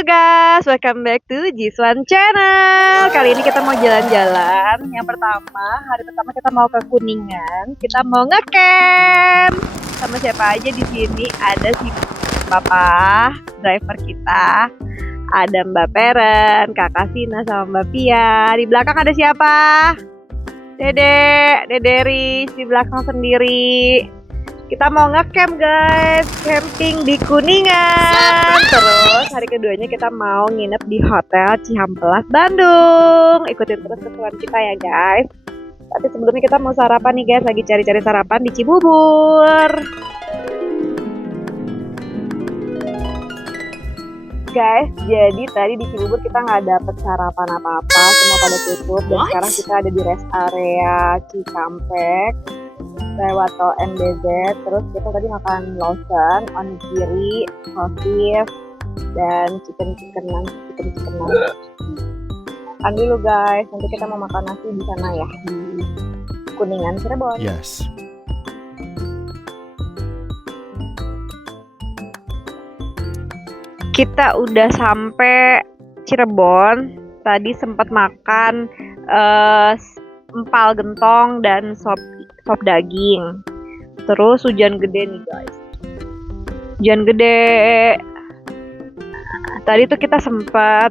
Halo guys, welcome back to Jiswan Channel. Kali ini kita mau jalan-jalan. Yang pertama, hari pertama kita mau ke Kuningan. Kita mau ngecamp. Sama siapa aja di sini? Ada si Papa, driver kita. Ada Mbak Peren, Kakak Sina sama Mbak Pia. Di belakang ada siapa? Dede Riz di belakang sendiri. Kita mau ngecamp guys, camping di Kuningan. Terus hari keduanya kita mau nginep di Hotel Cihampelas Bandung. Ikutin terus keseruan kita ya guys. Tapi sebelumnya kita mau sarapan nih guys, lagi cari-cari sarapan di Cibubur. Guys, jadi tadi di Cibubur kita nggak dapet sarapan apa-apa, semua pada tutup. Dan sekarang kita ada di rest area Cikampek lewat tol MBZ. Terus kita tadi makan Lawson, onigiri, sosis, dan chicken-chickenan. Makan dulu guys, nanti kita mau makan nasi di sana ya, di Kuningan, Cirebon. Yes. Kita udah sampai Cirebon. Tadi sempat makan empal gentong dan sop daging. Terus hujan gede nih guys. Hujan gede. Tadi tuh kita sempat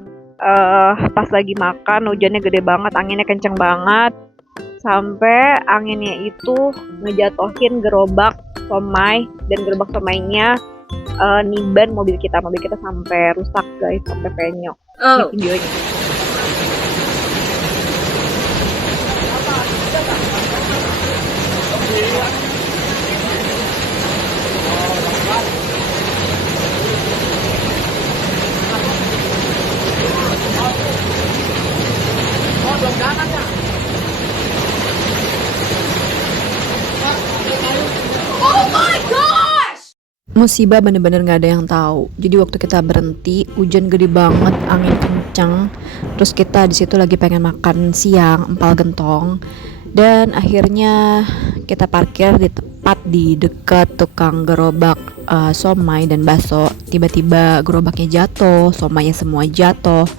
pas lagi makan hujannya gede banget, anginnya kenceng banget. Sampai anginnya itu ngejatohin gerobak somai, dan gerobak somainya niban mobil kita sampai rusak guys, sampai penyok. Ini videonya. Musibah bener-bener gak ada yang tahu. Jadi waktu kita berhenti, hujan gede banget, angin kencang. Terus kita di situ lagi pengen makan siang, empal gentong. Dan akhirnya kita parkir di tempat di dekat tukang gerobak somai dan bakso. Tiba-tiba gerobaknya jatuh, somainya semua jatuh,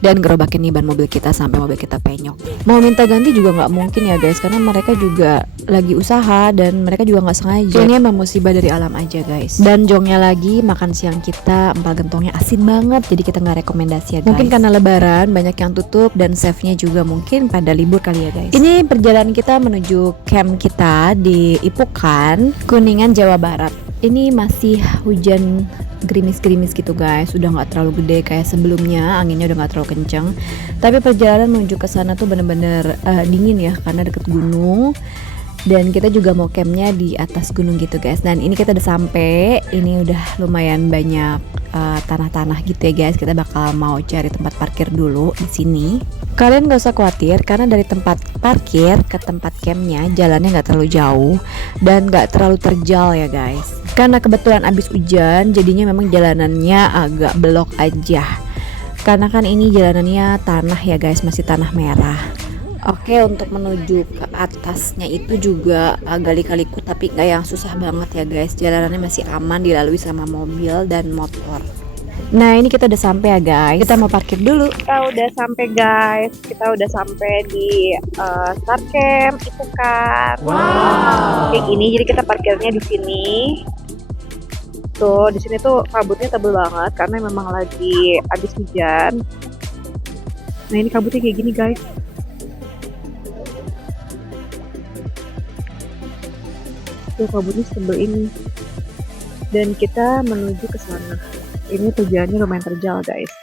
dan gerobaknya niban mobil kita sampai mobil kita penyok. Mau minta ganti juga nggak mungkin ya guys, karena mereka juga lagi usaha dan mereka juga nggak sengaja. Ini emang musibah dari alam aja guys. Dan jongnya lagi, makan siang kita empal gentongnya asin banget, jadi kita nggak rekomendasi ya guys. Mungkin karena lebaran banyak yang tutup dan chefnya juga mungkin pada libur kali ya guys. Ini perjalanan kita menuju camp kita di Ipukan, Kuningan, Jawa Barat. Ini masih hujan gerimis-gerimis gitu guys, udah nggak terlalu gede kayak sebelumnya, anginnya udah nggak terlalu kenceng. Tapi perjalanan menuju ke sana tuh bener-bener dingin ya, karena deket gunung. Dan kita juga mau campnya di atas gunung gitu guys. Dan ini kita udah sampai, ini udah lumayan banyak tanah-tanah gitu ya guys. Kita bakal mau cari tempat parkir dulu di sini. Kalian gak usah khawatir, karena dari tempat parkir ke tempat campnya jalannya gak terlalu jauh dan gak terlalu terjal ya guys. Karena kebetulan abis hujan, jadinya memang jalanannya agak belok aja. Karena kan ini jalanannya tanah ya guys, masih tanah merah. Oke, untuk menuju ke atasnya itu juga agak lika-liku, tapi nggak yang susah banget ya guys. Jalanannya masih aman dilalui sama mobil dan motor. Nah, ini kita udah sampai ya guys. Kita mau parkir dulu. Kita udah sampai guys. Kita udah sampai di start camp Ipukan. Wow. Kayak gini, jadi kita parkirnya di sini. Tuh, di sini tuh kabutnya tebel banget karena memang lagi habis hujan. Nah, ini kabutnya kayak gini guys. Tuh kabutnya setebel ini. Dan kita menuju ke sana. Ini tujuannya lumayan terjal guys.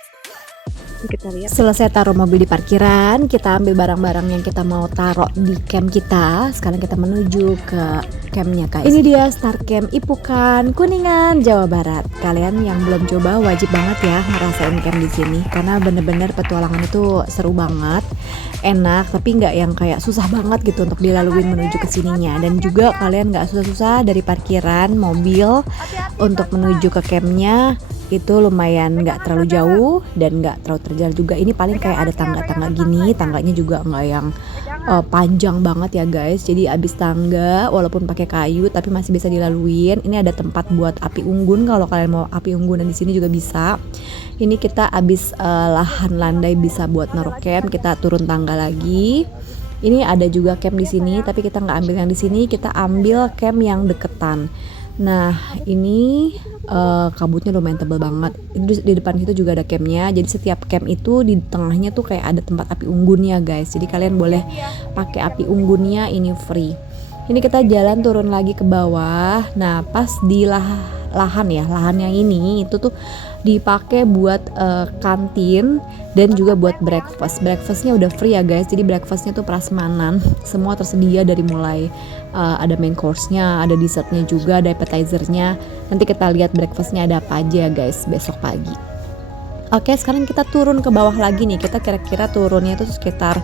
Kita lihat. Selesai taruh mobil di parkiran, kita ambil barang-barang yang kita mau taruh di camp kita. Sekarang kita menuju ke campnya guys. Ini dia start camp Ipukan, Kuningan, Jawa Barat. Kalian yang belum coba wajib banget ya ngerasain camp di sini, karena bener-bener petualangan itu seru banget, enak, tapi nggak yang kayak susah banget gitu untuk dilaluin menuju ke sininya. Dan juga kalian nggak susah-susah dari parkiran mobil untuk menuju ke campnya. Itu lumayan nggak terlalu jauh dan nggak terlalu terjal juga. Ini paling kayak ada tangga-tangga gini, tangganya juga nggak yang panjang banget ya guys. Jadi abis tangga walaupun pakai kayu tapi masih bisa dilaluin. Ini ada tempat buat api unggun, kalau kalian mau api unggunan di sini juga bisa. Ini kita abis lahan landai bisa buat naruh camp, kita turun tangga lagi. Ini ada juga camp di sini, tapi kita nggak ambil yang di sini, kita ambil camp yang deketan. Nah ini kabutnya lumayan tebal banget. Di depan situ juga ada campnya. Jadi setiap camp itu di tengahnya tuh kayak ada tempat api unggunnya guys. Jadi kalian boleh pakai api unggunnya, ini free. Ini kita jalan turun lagi ke bawah. Nah pas di lahannya ini itu tuh dipakai buat kantin dan juga buat breakfast. Breakfastnya udah free ya guys. Jadi breakfastnya tuh prasmanan, semua tersedia dari mulai ada main course-nya, ada dessertnya juga, ada appetizer-nya. Nanti kita lihat breakfastnya ada apa aja ya guys besok pagi. Oke, sekarang kita turun ke bawah lagi nih. Kita kira-kira turunnya itu sekitar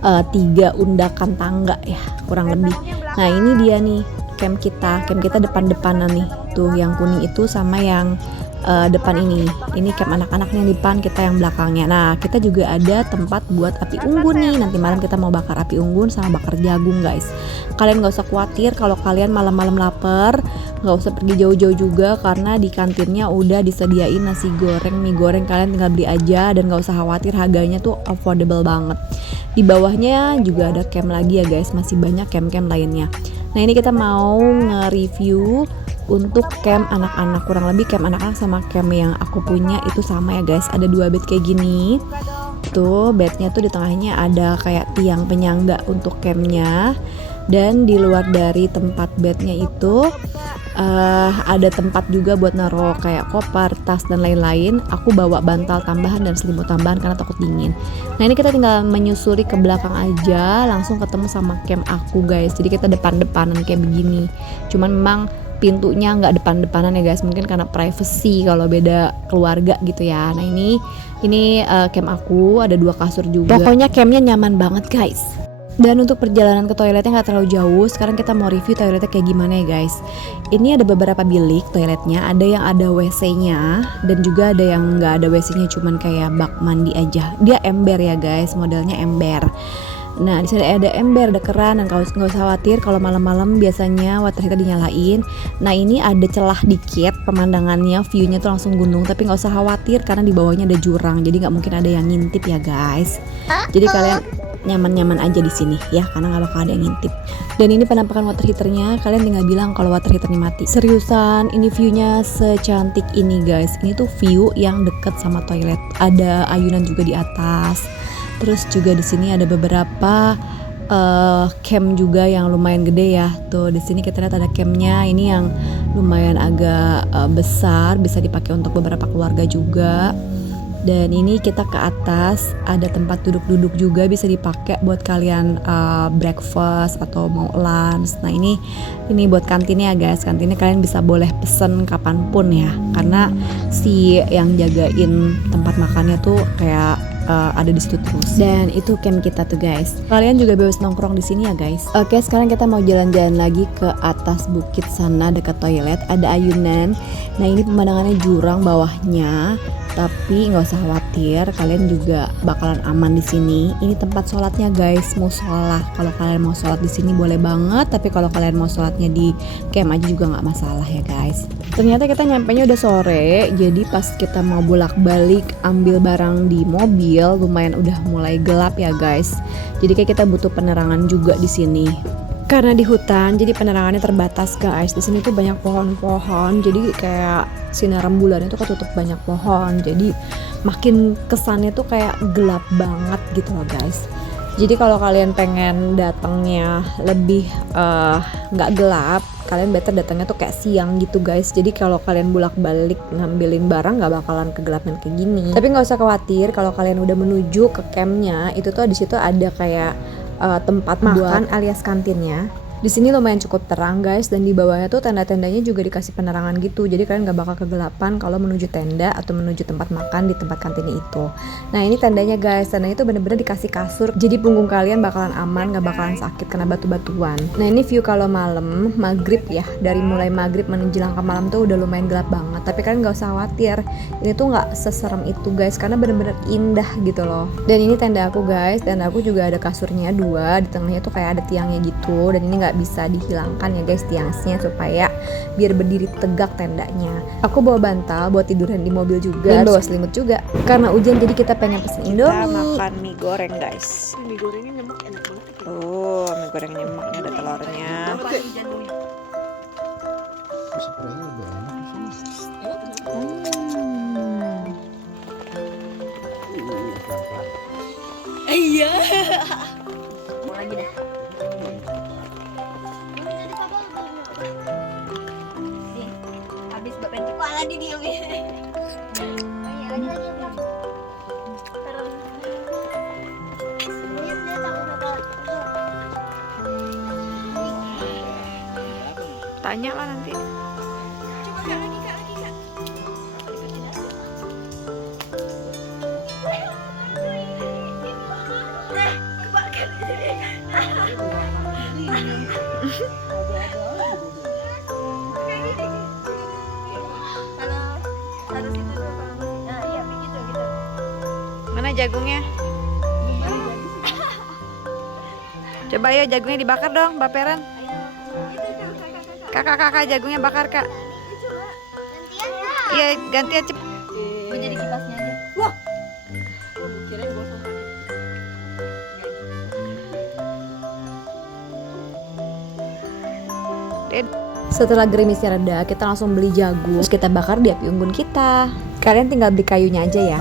3 undakan tangga ya kurang lebih. Nah ini dia nih camp kita depan-depanan nih, tuh yang kuning itu sama yang depan ini camp anak-anaknya di depan, kita yang belakangnya. Nah kita juga ada tempat buat api unggun nih, nanti malam kita mau bakar api unggun sama bakar jagung guys. Kalian gak usah khawatir kalau kalian malam-malam lapar, gak usah pergi jauh-jauh juga karena di kantinnya udah disediain nasi goreng, mie goreng, kalian tinggal beli aja dan gak usah khawatir, harganya tuh affordable banget. Di bawahnya juga ada camp lagi ya guys, masih banyak camp-camp lainnya. Nah ini kita mau nge-review untuk camp anak-anak, kurang lebih camp anak-anak sama camp yang aku punya itu sama ya guys. Ada 2 bed kayak gini. Tuh bednya tuh di tengahnya ada kayak tiang penyangga untuk campnya. Dan di luar dari tempat bednya itu ada tempat juga buat naruh kayak koper, tas dan lain-lain. Aku bawa bantal tambahan dan selimut tambahan karena takut dingin. Nah ini kita tinggal menyusuri ke belakang aja, langsung ketemu sama camp aku guys. Jadi kita depan-depanan kayak begini. Cuman memang pintunya nggak depan-depanan ya guys, mungkin karena privacy kalau beda keluarga gitu ya. Nah ini camp aku, ada 2 kasur juga. Pokoknya campnya nyaman banget guys. Dan untuk perjalanan ke toiletnya nggak terlalu jauh. Sekarang kita mau review toiletnya kayak gimana ya guys. Ini ada beberapa bilik toiletnya, ada yang ada WC-nya dan juga ada yang nggak ada WC-nya, cuman kayak bak mandi aja. Dia ember ya guys, modelnya ember. Nah di sini ada ember, ada keran, dan nggak usah khawatir kalau malam-malam biasanya water heater dinyalain. Nah ini ada celah dikit, pemandangannya view-nya tuh langsung gunung, tapi nggak usah khawatir karena di bawahnya ada jurang, jadi nggak mungkin ada yang ngintip ya guys. Jadi kalian nyaman-nyaman aja di sini ya, karena nggak bakal ada yang ngintip. Dan ini penampakan water heaternya, kalian tinggal bilang kalau water heaternya mati. Seriusan, ini viewnya secantik ini guys. Ini tuh view yang deket sama toilet. Ada ayunan juga di atas. Terus juga di sini ada beberapa camp juga yang lumayan gede ya. Tuh di sini kita lihat ada campnya. Ini yang lumayan agak besar, bisa dipakai untuk beberapa keluarga juga. Dan ini kita ke atas, ada tempat duduk-duduk juga, bisa dipakai buat kalian breakfast atau mau lunch. Nah ini buat kantinnya ya guys. Kantinnya kalian bisa boleh pesen kapanpun ya, karena si yang jagain tempat makannya tuh kayak ada di situ terus. Dan itu camp kita tuh guys. Kalian juga bebas nongkrong di sini ya guys. Oke, sekarang kita mau jalan-jalan lagi ke atas bukit sana dekat toilet. Ada ayunan. Nah ini pemandangannya jurang bawahnya. Tapi nggak usah khawatir, kalian juga bakalan aman di sini. Ini tempat sholatnya guys, musola. Kalau kalian mau sholat di sini boleh banget, tapi kalau kalian mau sholatnya di camp aja juga nggak masalah ya guys. Ternyata kita nyampenya udah sore, jadi pas kita mau bolak-balik ambil barang di mobil, lumayan udah mulai gelap ya guys. Jadi kayak kita butuh penerangan juga di sini. Karena di hutan, jadi penerangannya terbatas guys. Di sini tuh banyak pohon-pohon, jadi kayak sinar rembulan itu ketutup banyak pohon. Jadi makin kesannya tuh kayak gelap banget gitu loh guys. Jadi kalau kalian pengen datangnya lebih nggak gelap, kalian better datangnya tuh kayak siang gitu guys. Jadi kalau kalian bolak-balik ngambilin barang nggak bakalan kegelapan kayak gini. Tapi nggak usah khawatir kalau kalian udah menuju ke campnya, itu tuh di situ ada kayak tempat makan alias kantinnya. Di sini lumayan cukup terang guys, dan di bawahnya tuh tenda-tendanya juga dikasih penerangan gitu. Jadi kalian gak bakal kegelapan kalau menuju tenda atau menuju tempat makan di tempat kantinnya itu. Nah ini tendanya guys, tendanya itu bener-bener dikasih kasur. Jadi punggung kalian bakalan aman, gak bakalan sakit kena batu-batuan. Nah ini view kalau malam, maghrib ya. Dari mulai maghrib menjelang ke malam tuh udah lumayan gelap banget. Tapi kalian gak usah khawatir, ini tuh gak seserem itu guys, karena bener-bener indah gitu loh. Dan ini tenda aku guys, tenda aku juga ada kasurnya 2, di tengahnya tuh kayak ada tiangnya gitu. Dan ini gak bisa dihilangkan ya guys tiangnya, supaya biar berdiri tegak tendanya. Aku bawa bantal buat tiduran di mobil juga, dan bawa selimut juga karena hujan. Jadi kita pengen pesen Indomie. Kita makan mie goreng guys. Mie gorengnya nyemek enak banget. Oh, mie goreng nyemek, ada telurnya. Spraynya lebih enak di sini. Iya. Mau lagi dah. Habis bapak kepala di dia. Tanya lah nanti. Coba Kak, lagi Kak. Kalau harus itu tuh kalau masih, nah iya begitu gitu. Mana jagungnya? Coba ayo jagungnya dibakar dong, baperan. Kakak jagungnya bakar kak. Iya gantian cepet. Gue jadi kipasnya aja. Wah. Kirain gosong. Setelah gerimisnya reda, kita langsung beli jagung, terus kita bakar di api unggun kita. Kalian tinggal beli kayunya aja ya.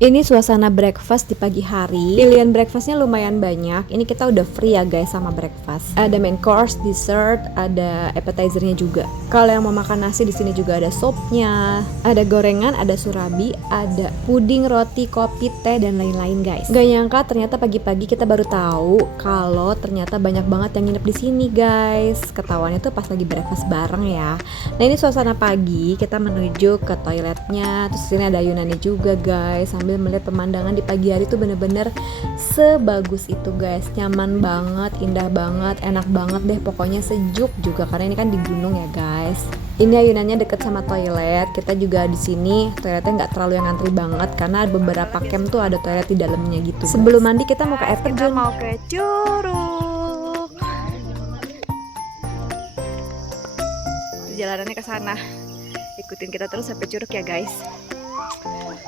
Ini suasana breakfast di pagi hari. Pilihan breakfastnya lumayan banyak. Ini kita udah free ya guys sama breakfast. Ada main course, dessert, ada appetizernya juga. Kalau yang mau makan nasi di sini juga ada sopnya, ada gorengan, ada surabi, ada puding, roti, kopi, teh dan lain-lain guys. Gak nyangka ternyata pagi-pagi kita baru tahu kalau ternyata banyak banget yang nginep di sini guys. Ketahuannya tuh pas lagi breakfast bareng ya. Nah ini suasana pagi, kita menuju ke toiletnya. Terus sini ada ayunannya juga guys. Sambil melihat pemandangan di pagi hari tuh bener-bener sebagus itu guys, nyaman banget, indah banget, enak banget deh, pokoknya sejuk juga karena ini kan di gunung ya guys. Ini ayunannya deket sama toilet. Kita juga di sini toiletnya nggak terlalu yang ngantri banget karena beberapa camp tuh ada toilet di dalamnya gitu. Sebelum mandi kita mau ke air Kita terjun. mau ke Curug. Jalanannya ke sana. Ikutin kita terus sampai Curug ya guys.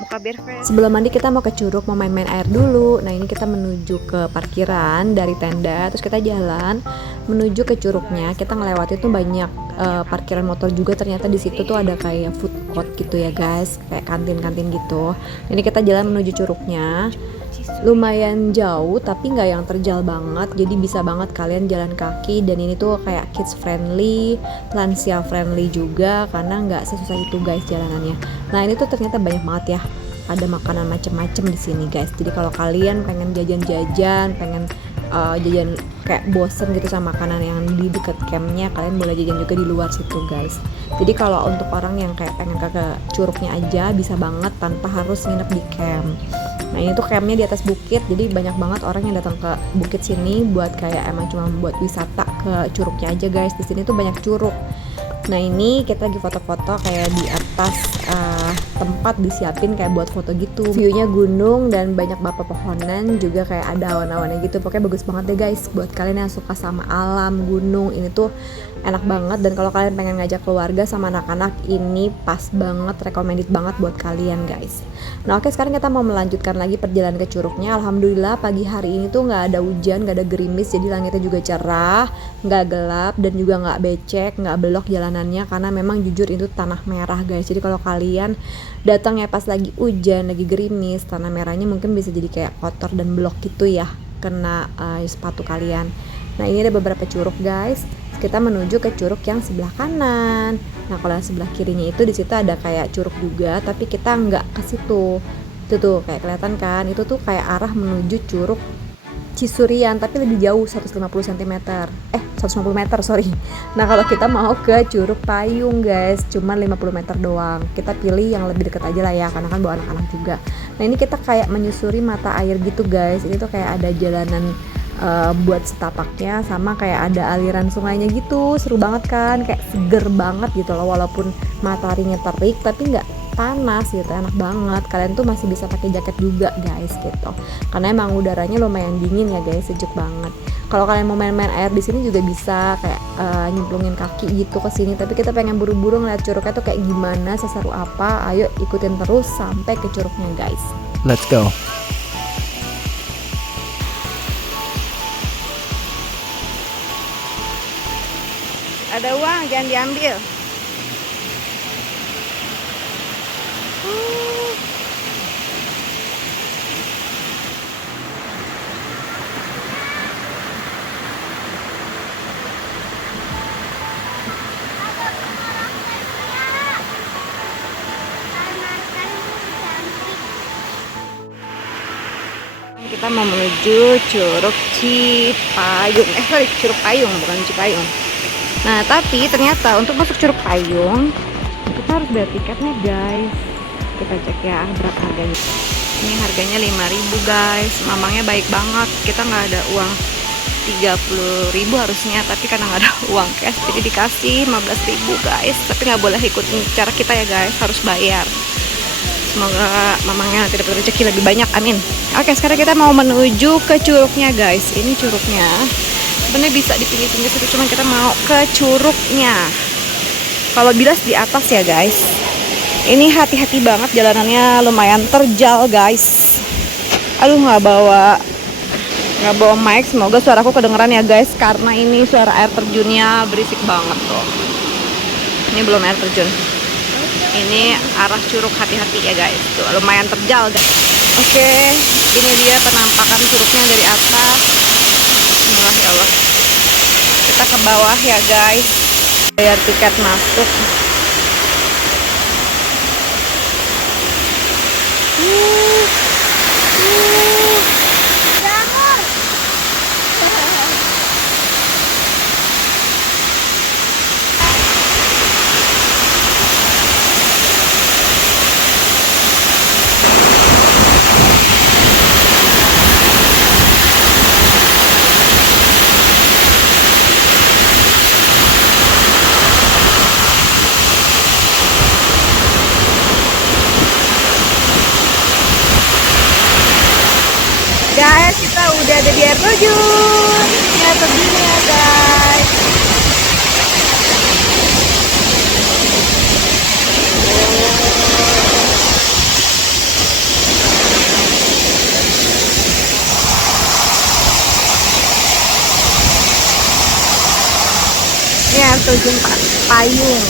Muka biar fresh. Sebelum mandi kita mau ke Curug, mau main-main air dulu. Nah ini kita menuju ke parkiran dari tenda, terus kita jalan menuju ke Curugnya. Kita ngelewati tuh banyak parkiran motor juga. Ternyata di situ tuh ada kayak food court gitu ya guys, kayak kantin-kantin gitu. Ini kita jalan menuju Curugnya. Lumayan jauh tapi nggak yang terjal banget, jadi bisa banget kalian jalan kaki. Dan ini tuh kayak kids friendly, lansia friendly juga karena nggak sesusah itu guys jalanannya. Nah ini tuh ternyata banyak banget ya, ada makanan macem-macem di sini guys. Jadi kalau kalian pengen jajan-jajan, pengen jajan kayak bosen gitu sama makanan yang di dekat campnya, kalian boleh jajan juga di luar situ guys. Jadi kalau untuk orang yang kayak pengen ke Curugnya aja bisa banget tanpa harus nginep di camp. Nah ini tuh campnya di atas bukit, jadi banyak banget orang yang datang ke bukit sini buat kayak emang cuma buat wisata ke Curugnya aja guys. Di sini tuh banyak curug. Nah ini kita lagi foto-foto kayak di atas tempat disiapin kayak buat foto gitu. Viewnya gunung dan banyak pepohonan, juga kayak ada awan-awannya gitu. Pokoknya bagus banget deh guys. Buat kalian yang suka sama alam, gunung, ini tuh enak banget. Dan kalau kalian pengen ngajak keluarga sama anak-anak, ini pas banget, recommended banget buat kalian guys. Nah oke, sekarang kita mau melanjutkan lagi perjalanan ke Curugnya. Alhamdulillah pagi hari ini tuh nggak ada hujan, nggak ada gerimis, jadi langitnya juga cerah, nggak gelap dan juga nggak becek, nggak belok jalanannya, karena memang jujur itu tanah merah guys. Jadi kalau kalian datang ya pas lagi hujan, lagi gerimis, tanah merahnya mungkin bisa jadi kayak kotor dan belok gitu ya, kena sepatu kalian. Nah ini ada beberapa curug guys. Kita menuju ke curug yang sebelah kanan. Nah kalau yang sebelah kirinya itu di situ ada kayak curug juga, tapi kita nggak ke situ. Itu tuh kayak kelihatan kan, itu tuh kayak arah menuju curug Cisurian, tapi lebih jauh 150 cm. 150 meter, sorry. Nah kalau kita mau ke Curug Payung guys, cuman 50 meter doang. Kita pilih yang lebih dekat aja lah ya, karena kan bawa anak-anak juga. Nah ini kita kayak menyusuri mata air gitu guys. Ini tuh kayak ada jalanan buat setapaknya, sama kayak ada aliran sungainya gitu. Seru banget kan, kayak seger banget gitu loh, walaupun mataharinya terik tapi nggak panas gitu, enak banget. Kalian tuh masih bisa pakai jaket juga guys gitu, karena emang udaranya lumayan dingin ya guys, sejuk banget. Kalau kalian mau main-main air di sini juga bisa, kayak nyemplungin kaki gitu ke sini. Tapi kita pengen buru-buru ngeliat curugnya tuh kayak gimana, seseru apa. Ayo ikutin terus sampai ke curugnya guys. Let's go. Ada uang, jangan diambil. Kita mau menuju Curug Cipayung. Curug Payung, bukan Cipayung. Nah, tapi ternyata untuk masuk Curug Payung kita harus bayar tiketnya, guys. Kita cek ya berapa harganya. Ini harganya 5.000 guys. Mamangnya baik banget. Kita nggak ada uang 30.000 harusnya, tapi karena nggak ada uang cash jadi dikasih 15.000 guys. Tapi nggak boleh ikutin cara kita ya guys, harus bayar. Semoga mamangnya nanti dapat rezeki lebih banyak, amin. Oke, sekarang kita mau menuju ke curugnya guys. Ini curugnya sebenarnya bisa di pinggir-pinggir situ, cuman kita mau ke curugnya. Kalau bilas di atas ya guys. Ini hati-hati banget, jalanannya lumayan terjal guys. Aduh, nggak bawa mic, semoga suaraku kedengeran ya guys, karena ini suara air terjunnya berisik banget tuh. Ini belum air terjun. Ini arah curug, hati-hati ya guys. Tuh, lumayan terjal guys. Oke, ini dia penampakan curugnya dari atas. Bismillah ya Allah. Kita ke bawah ya guys. Bayar tiket masuk. Guys, kita udah ada di air terjun. Ini air terjunnya guys. Ini air terjun Payung.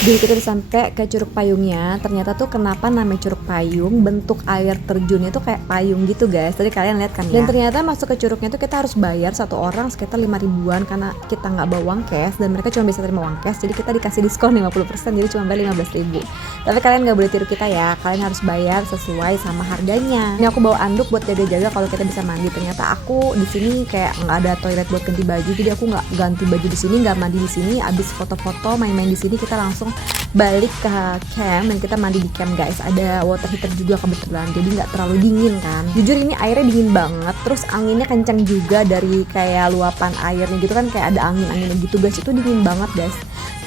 Jadi kita udah sampai ke Curug Payungnya. Ternyata tuh kenapa namanya Curug Payung, bentuk air terjunnya tuh kayak payung gitu guys. Tadi kalian lihat kan ya. Dan ternyata masuk ke curugnya tuh kita harus bayar satu orang sekitar 5.000-an, karena kita nggak bawa uang cash dan mereka cuma bisa terima uang cash. Jadi kita dikasih diskon 50%, jadi cuma bayar 15.000. Tapi kalian nggak boleh tiru kita ya, kalian harus bayar sesuai sama harganya. Ini aku bawa anduk buat jaga-jaga kalau kita bisa mandi. Ternyata aku di sini kayak nggak ada toilet buat ganti baju, jadi aku nggak ganti baju di sini, nggak mandi di sini. Abis foto-foto, main-main di sini, kita langsung balik ke camp dan kita mandi di camp guys. Ada water heater juga kebetulan, jadi nggak terlalu dingin kan. Jujur ini airnya dingin banget, terus anginnya kencang juga dari kayak luapan airnya gitu kan, kayak ada angin-anginnya gitu guys. Itu dingin banget guys,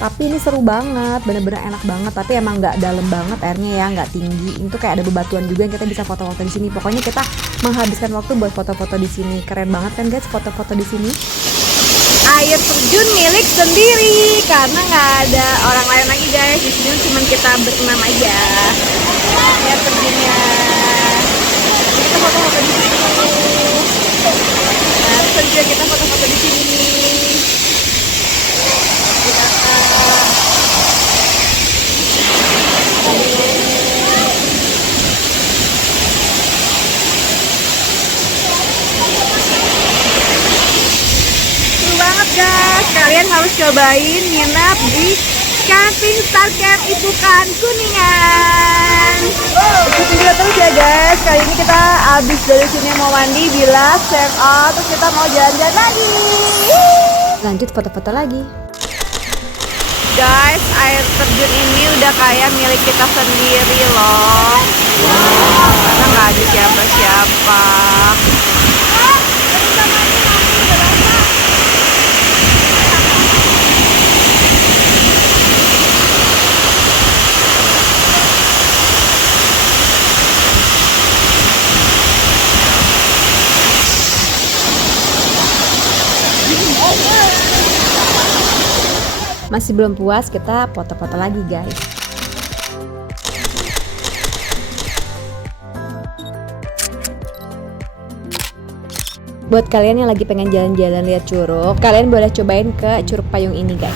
tapi ini seru banget, bener-bener enak banget. Tapi emang nggak dalam banget airnya ya, nggak tinggi. Itu kayak ada bebatuan juga yang kita bisa foto-foto di sini. Pokoknya kita menghabiskan waktu buat foto-foto di sini. Keren banget kan guys foto-foto di sini. Air terjun milik sendiri karena nggak ada orang lain lagi guys. Di sini cuma kita berenam aja. Air terjunnya. Kita foto-foto di sini. Nah, terus juga kita foto-foto di sini. Seru banget guys, kalian harus cobain nginap di Camping Star Camp Ipukan Kuningan. Ikutin juga terus ya guys. Kali ini kita abis dari sini mau mandi, bilas, check out, terus kita mau jalan-jalan lagi. Lanjut foto-foto lagi. Guys, air terjun ini udah kayak milik kita sendiri loh. Karena nggak ada siapa-siapa. Masih belum puas, kita foto-foto lagi guys. Buat kalian yang lagi pengen jalan-jalan lihat curug, kalian boleh cobain ke Curug Payung ini guys.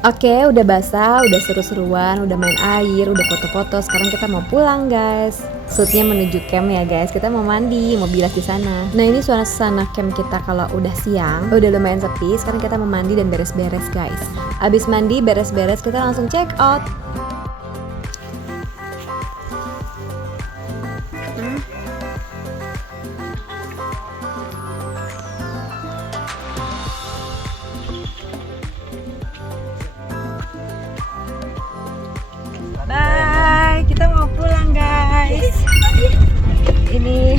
Oke, udah basah, udah seru-seruan, udah main air, udah foto-foto. Sekarang kita mau pulang, guys. Shootnya menuju camp ya, guys. Kita mau mandi, mau bilas di sana. Nah, ini suasana camp kita kalau udah siang. Udah lumayan sepi. Sekarang kita mau mandi dan beres-beres, guys. Abis mandi, beres-beres, kita langsung check out. Bye, kita mau pulang guys. Ini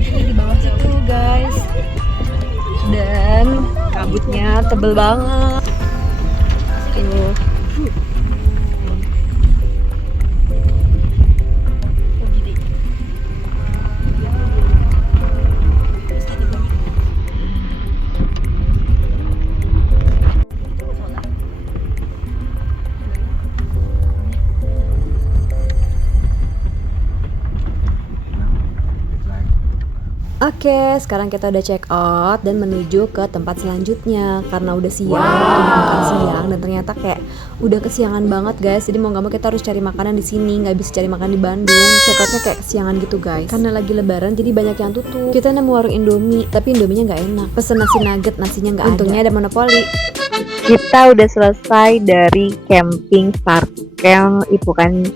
di bawah situ guys. Dan kabutnya tebel banget. Tuh. Oke, sekarang kita udah check out dan menuju ke tempat selanjutnya. Karena udah siang, udah makan siang, dan ternyata kayak udah kesiangan banget guys. Jadi mau gak mau kita harus cari makanan di sini, nggak bisa cari makan di Bandung. Check outnya kayak kesiangan gitu guys. Karena lagi lebaran jadi banyak yang tutup. Kita nemu warung Indomie, tapi Indominya nggak enak. Pesen nasi nugget, nasinya nggak ada. Untungnya ada monopoli. Kita udah selesai dari camping Star Camp Ipukan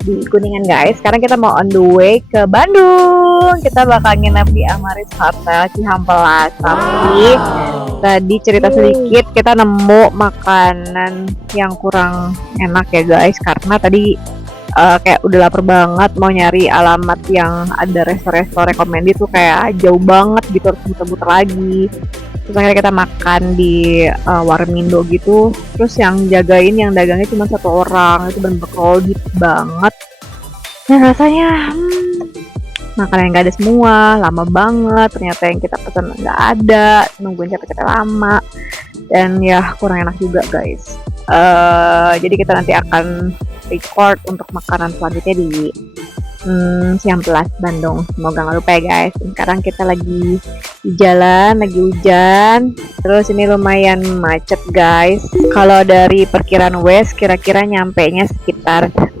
di Kuningan guys. Sekarang kita mau on the way ke Bandung. Kita bakal nginep di Amaris Hotel Cihampelas. Tapi tadi cerita sedikit, kita nemu makanan yang kurang enak ya guys. Karena tadi kayak udah lapar banget, mau nyari alamat yang ada resto-resto recommended tuh kayak jauh banget gitu, harus muter-muter lagi. Terus akhirnya kita makan di Warmindo gitu. Terus yang jagain, yang dagangnya cuma satu orang. Itu bener-bener crowded banget. Nah rasanya makanan yang gak ada semua, lama banget, ternyata yang kita pesan nggak ada, nungguin capek-capek lama, dan ya kurang enak juga guys. Jadi kita nanti akan record untuk makanan selanjutnya di Ciamplas, Bandung. Semoga nggak lupa ya guys. Sekarang kita lagi di jalan, lagi hujan. Terus ini lumayan macet guys. Kalau dari perkiraan Wes, kira-kira nyampenya sekitar 3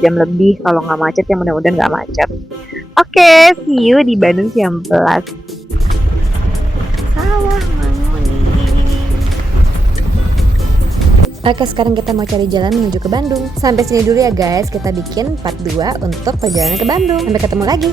jam lebih. Kalau nggak macet ya mudah-mudahan nggak macet. Oke, see you di Bandung Ciamplas. Sawah Manguning. Oke, sekarang kita mau cari jalan menuju ke Bandung. Sampai sini dulu ya guys, kita bikin part 2 untuk perjalanan ke Bandung. Sampai ketemu lagi.